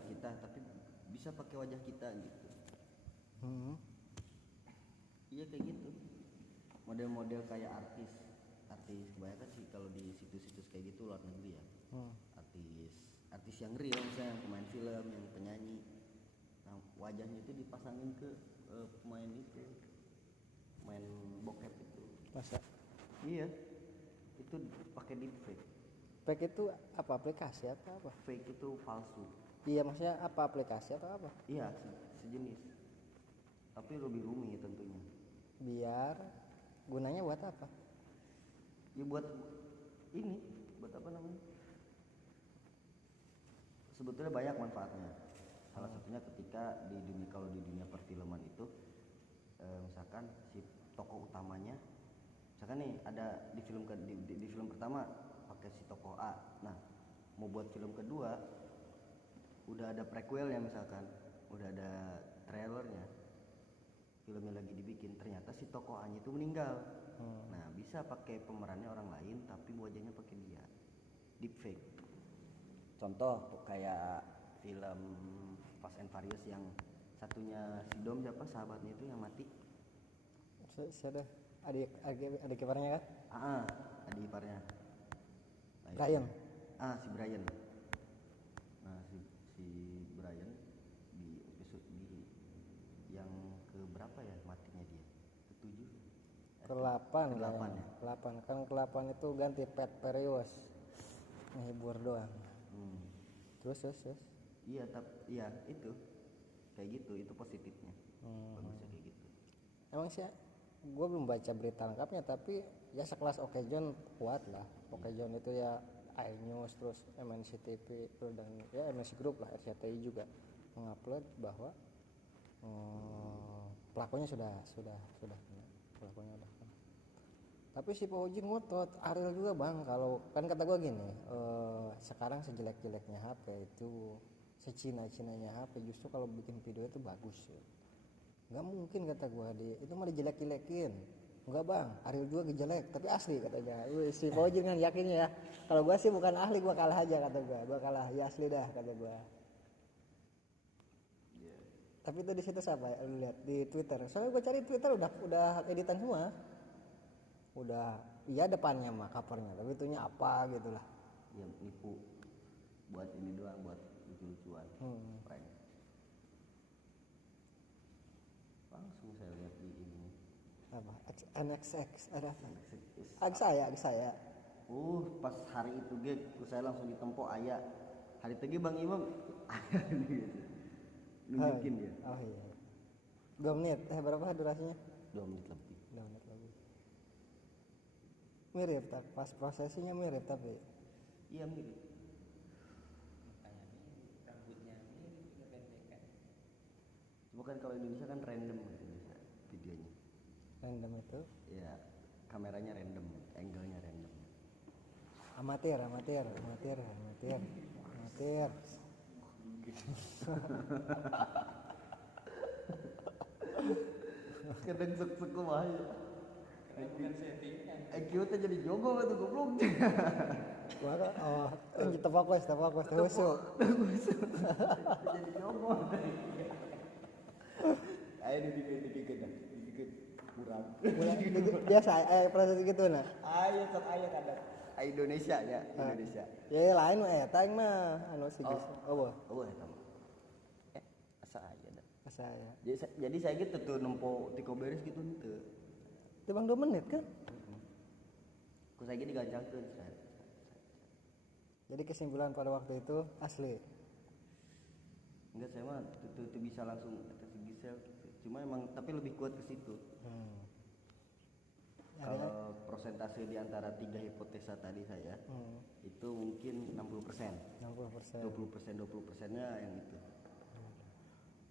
bukan kita tapi bisa pakai wajah kita gitu. Iya kayak gitu, model-model kayak artis kebanyakan sih kalau di situs-situs kayak gitu luar negeri ya. Artis yang real misalnya yang pemain film, yang penyanyi, nah wajahnya itu dipasangin ke pemain itu, main bokep itu. Masa? Iya, itu pakai deepfake. Fake itu apa, aplikasi atau apa? Fake itu palsu. Iya, maksudnya apa, aplikasi atau apa? Iya, sejenis. Tapi lebih rumit tentunya. Biar gunanya buat apa? Ya buat ini, buat apa namanya? Sebetulnya banyak manfaatnya. Salah satunya ketika kalau di dunia perfilman itu misalkan si tokoh utamanya, misalkan nih ada di film pertama pakai si tokoh A. Nah, mau buat film kedua udah ada prequelnya misalkan, udah ada trailernya. Filmnya lagi dibikin, ternyata si tokoh A-nya itu meninggal. Nah, bisa pakai pemerannya orang lain tapi wajahnya pakai dia. Deepfake. Contoh kayak film Fast and Furious yang satunya si Dom siapa sahabatnya itu yang mati. Siapa? Adik iparnya kan? Adik iparnya. Nah, Brian. Si Brian. Nah, si Brian di episode yang ke berapa ya matinya dia? Ke-7. Ke-8 ya. Ke-8 kan, ke-8 itu ganti Pet Perios. Ngehibur doang. Terus. Iya, itu kayak gitu, itu positifnya. Bagusnya kayak gitu. Emang sih gue belum baca berita lengkapnya, tapi ya sekelas Oke John kuat lah. Oke John itu ya iNews, terus MNC TV dan ya MNC Group lah, RCTI juga mengupload bahwa pelakunya sudah pelakunya udah. Tapi si Pak Ujin ngotot, Ariel juga bang, kalau kan kata gue gini, sekarang sejelek-jeleknya HP itu, secina-cinanya HP, justru kalau bikin video itu bagus ya. Nggak mungkin kata gue, itu mah dijelek-jelekin. Enggak bang, Ariel juga jelek, tapi asli katanya. Si Pak Ujin kan yakinnya ya, kalau gue sih bukan ahli, gue kalah aja kata gue kalah, ya asli dah kata gue. Tapi itu di situ siapa ya? Lu lihat di Twitter. Soalnya gue cari Twitter udah editan semua. Udah, iya depannya mah covernya, tapi itunya apa gitulah. Ya nipu. Buat ini doang, buat lucu-lucuan. Prank. Langsung saya lihat di ini. Apa? NXX ada apa? Agsaya. Pas hari itu saya langsung ditempo aya. Hari itu Bang Imam aya gitu. Nunjukin dia. Oh iya. 2 menit. Berapa durasinya? 2 menit lebih. 2 menit lebih. Mirip, pas prosesinya mirip tapi. Iya mirip. Makanya rambutnya mirip kependekan. Cuma kan kalau Indonesia kan random Indonesia videonya. Random itu? Iya, kameranya random, angle-nya random. Amatir. Kadang sek-sek mah ya. Bukan settingan. IQ teh jadi jogo tuh goblok. Maka kita fokus terusuk. Jadi jogo. Ayo dipikir kurang. Biasa proses gitu nah. Ayo sok aya kadang. Indonesia ya, Indonesia. Ya lain mah eta mah anu sigis. Oh eta mah. Asa aya dah. Saya. Jadi saya gitu tuh nempo tiko beres gitu henteu. Itu bang 2 menit kan? Ku saya digancangkeun saya. Jadi kesimpulan pada waktu itu asli. Enggak, saya mah itu bisa langsung kata si Gisel. Cuma emang tapi lebih kuat ke situ. Kalau persentase di antara 3 hipotesa tadi saya itu mungkin 60%. 20%nya yang itu.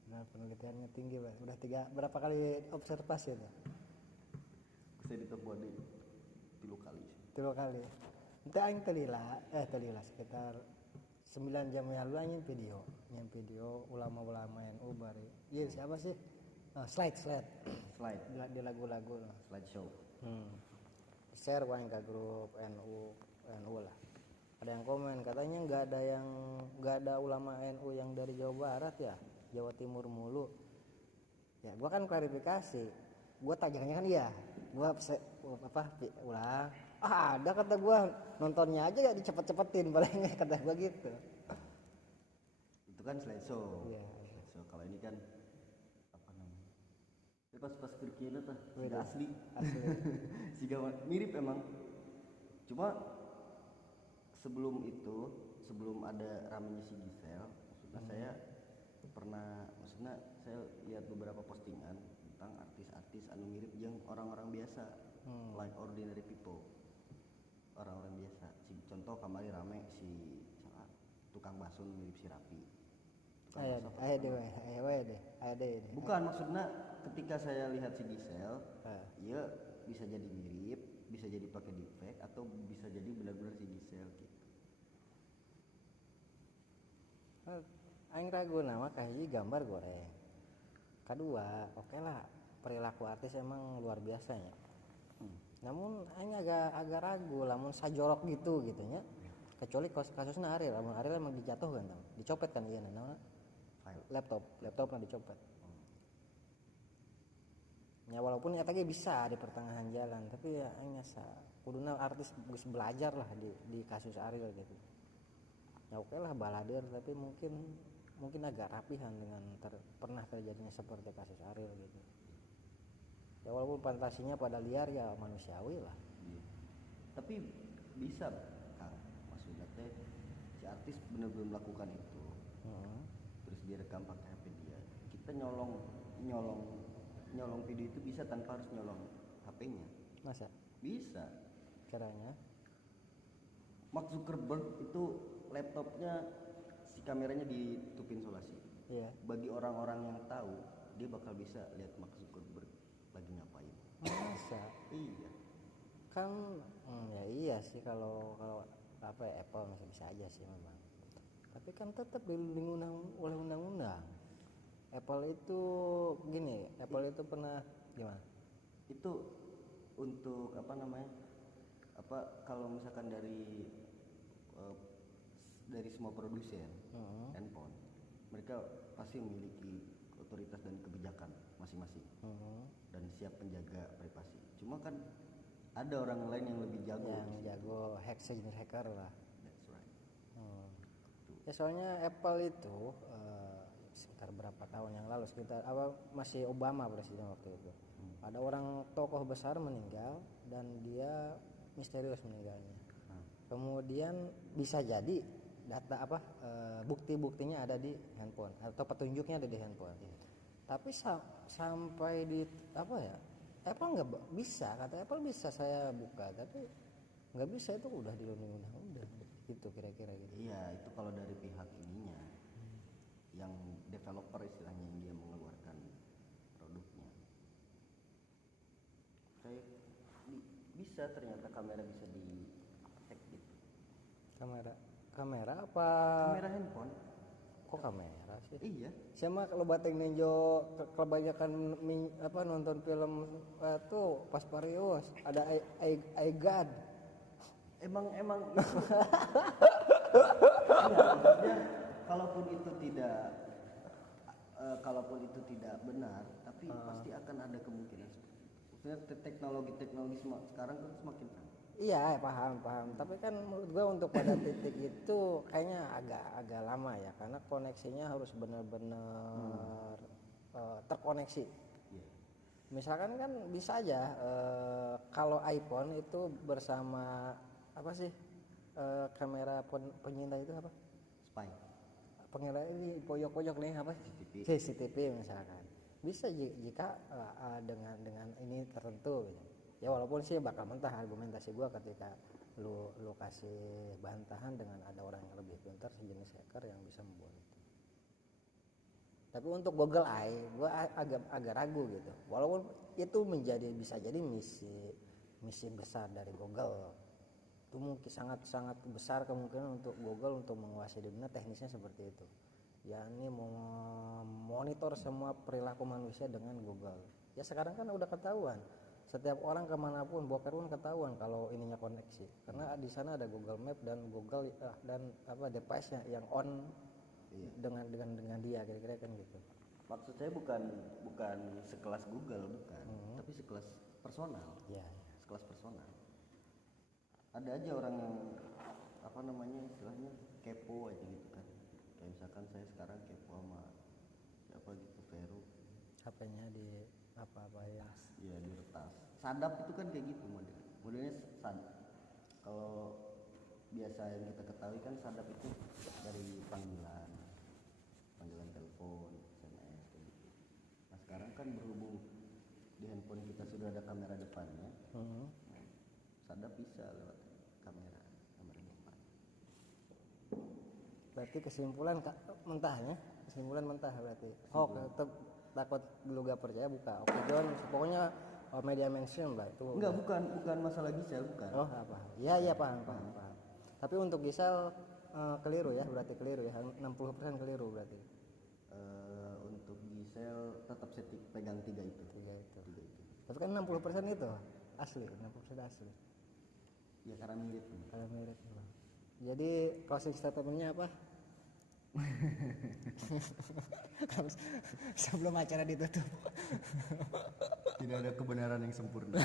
Nah, penelitiannya tinggi, Pak. Udah berapa kali observasi itu? Saya ditebon 3 kali. 3 kali. Itu aing telila sekitar 9 jam yang lalu nyen video ulama-ulama NU bari. Iya siapa sih? Slide. Di lagu-lagu. Slideshow. Share wae ke grup NU lah. ada yang komen katanya nggak ada ulama NU yang dari Jawa Barat ya, Jawa Timur mulu. Ya gua kan klarifikasi, gua tanyanya kan iya, gua ulang, ada kata gua, nontonnya aja gak dicepet-cepetin paling kata gua gitu. Itu kan slideshow. Iya. Slideshow. Kalau ini kan apa namanya? Ya pas kerjanya tuh Wih, siga asli. asli. Siga mirip emang. Cuma sebelum ada ramenya si Gisel, maksudnya saya maksudnya saya lihat beberapa postingan tentang artis-artis anu mirip yang orang-orang biasa, like ordinary people, orang-orang biasa. Contoh kemarin rame si tukang bakso mirip si Rapi. Deh. Bukan, maksudnya ketika saya lihat si Gisel, ya bisa jadi mirip, bisa jadi pakai deepfake atau bisa jadi benar-benar si Gisel gitu. Aing ragu nama kahiji gambar goreng. Kedua, oke lah perilaku artis emang luar biasanya. Namun aing agak ragu lamun sajorok gitu nya. Kecuali kasusnya Ariel, lamun Ariel emang dijatuhkan tau. Dicopet kan ieu naon? Laptopnya dicopet. Ya walaupun eta ge bisa di pertengahan jalan, tapi ya aing asa kuduna artis geus belajar lah di kasus Ariel gitu. Ya oke lah balader, tapi mungkin agak rapihan dengan pernah terjadinya seperti kasus Ariel gitu. Ya walaupun fantasinya pada liar ya manusiawi lah. Iya. Tapi bisa Kang, maksudnya teh si artis benar-benar melakukan itu. Terus dia rekam pakai HP dia. Kita nyolong video itu bisa tanpa harus nyolong HP-nya. Masa? Bisa. Caranya? Mark Zuckerberg itu laptopnya si kameranya ditutupin isolasi. Iya. Bagi orang-orang yang tahu, dia bakal bisa lihat Mark Zuckerberg lagi ngapain. Masa? Iya. Kan ya iya sih kalau apa ya, Apple masih bisa aja sih memang. Tapi kan tetap dilindungi oleh undang-undang. Apple itu gini, Apple itu pernah gimana? Itu untuk apa namanya? Kalau misalkan dari semua produsen handphone, mereka pasti memiliki otoritas dan kebijakan masing-masing dan siap menjaga privasi. Cuma kan ada orang lain yang lebih jago, Yang jago hacker lah. That's right. Ya soalnya Apple itu sekitar berapa tahun yang lalu, masih Obama presiden waktu itu. Ada orang tokoh besar meninggal dan dia misterius meninggalnya. Kemudian bisa jadi data bukti-buktinya ada di handphone atau petunjuknya ada di handphone. Tapi sampai di Apple nggak bisa, kata Apple bisa saya buka, tapi nggak bisa, itu udah dilindungi undang-undang gitu kira-kira gitu. Iya, itu kalau dari pihak ininya yang developer istilahnya yang dia mengeluarkan produknya. Bisa ternyata kamera bisa di hack gitu. Kamera apa? Kamera handphone. Kok kamera sih? Iya. Siapa kalau bateng ninjo kebanyakan nonton film tuh pas Parius ada I God. Emang itu. Ya, maksudnya kalaupun itu tidak benar, tapi pasti akan ada kemungkinan. Maksudnya teknologi sekarang kan semakin canggih. Iya, paham. Tapi kan menurut gua untuk pada titik itu kayaknya agak lama ya, karena koneksinya harus benar-benar terkoneksi. Yeah. Misalkan kan bisa aja kalau iPhone itu bersama apa sih kamera penyintai itu apa? Spy. Pengira ini pojok-pojok nih apa? CCTV misalkan. Bisa jika dengan ini tertentu gitu. Ya walaupun sih bakal mentah argumentasi gua ketika lu kasih bantahan dengan ada orang yang lebih pintar sejenis hacker yang bisa membuat itu. Tapi untuk Google Eye gua agak ragu gitu. Walaupun itu bisa jadi misi besar dari Google. Itu mungkin sangat besar kemungkinan untuk Google untuk menguasai dunia, teknisnya seperti itu. Ya ini memonitor semua perilaku manusia dengan Google. Ya sekarang kan udah ketahuan. setiap orang kemanapun boker pun ketahuan kalau ininya koneksi, karena di sana ada Google Map dan Google dan apa device-nya yang on Iya. dengan dia kira-kira kan gitu. Maksud saya bukan sekelas Google, bukan, tapi sekelas personal. Iya. Sekelas personal. Ada aja orang yang apa namanya istilahnya kepo aja gitu kan. Kayak misalkan saya sekarang kepo sama siapa gitu Vero. HP-nya di apa ya. Iya diretas. Sadap itu kan kayak gitu modelnya sadap. Kalau biasa yang kita ketahui kan sadap itu dari panggilan telepon, SMS kayak gitu. Nah sekarang kan berhubung di handphone kita sudah ada kamera depannya, nah, sadap bisa lewat kamera depan. Berarti kesimpulan mentah berarti. Oh, tetap takut dulu gak percaya buka. Oke John, pokoknya media mainstream lah itu. Enggak, bukan masalah Gisel, bukan. Oh, apa? Iya paham. Tapi untuk Gisel keliru ya, berarti keliru ya. 60% keliru berarti. Untuk Gisel tetap saya pegang tiga itu. Tiga itu. Tapi kan 60% itu asli, 60% asli. Ya karena mirip. Kalau mirip. Jadi closing statementnya apa? Sebelum acara ditutup. Tidak ada kebenaran yang sempurna.